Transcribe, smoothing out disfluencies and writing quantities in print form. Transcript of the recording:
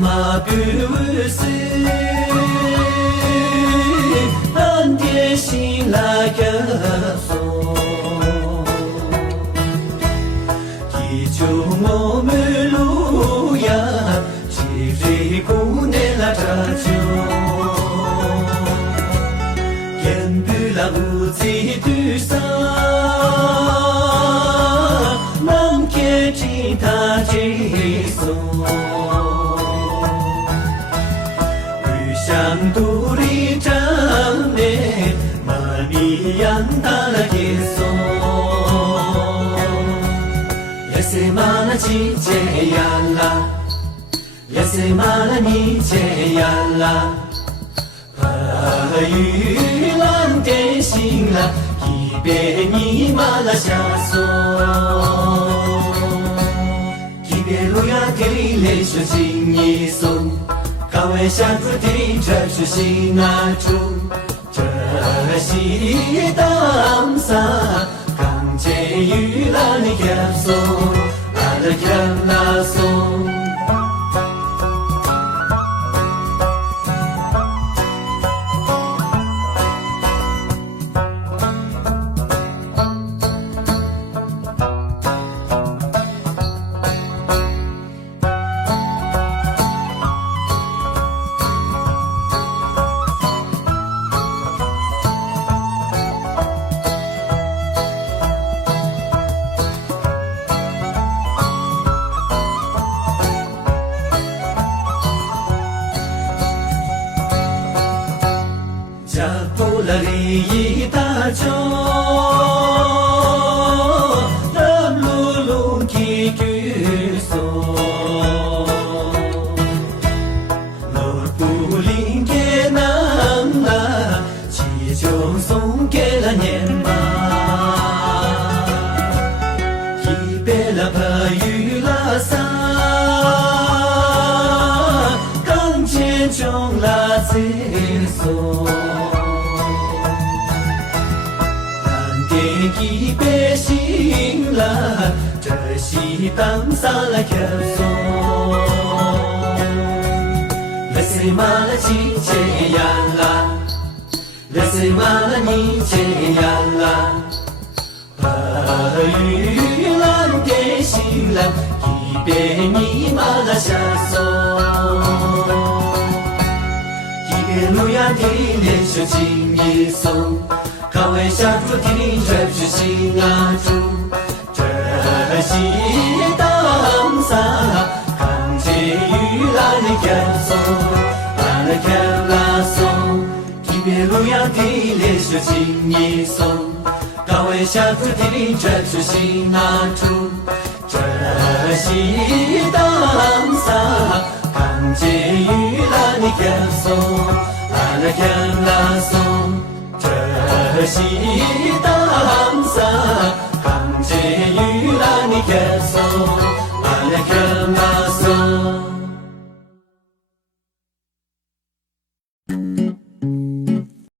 马不是安点心来个松，一就我们路呀，几岁姑娘来这就，眼不拉不自对上，难看见他接送。像独立站内，马里样大了一松，也是马拉季节呀啦，也是马拉你节呀啦，雨浪点醒了，一边你马拉下松，一边路呀给连续进一松。高位下注的这是心啊主，这是当下刚接雨啦你也送，啊啦也啦送。加布拉里一大洲，南路路基居所，罗布林给南啦，其中送给了年马，一别了帕雨拉萨，刚见中拉最松。一别醒了，这是当下来可松。那是马拉季节呀啦，那是马拉你节呀啦，雨浪点醒了，一别你马拉下松，一别路亚的连续进一松。高位下注的这是心啊主，这是当下刚接雨啦你也送，啊啦也啦送，一别路亚的连续进一松。高位下注的这是心啊主，这是当下刚接雨啦你也送，啊啦也啦送。这是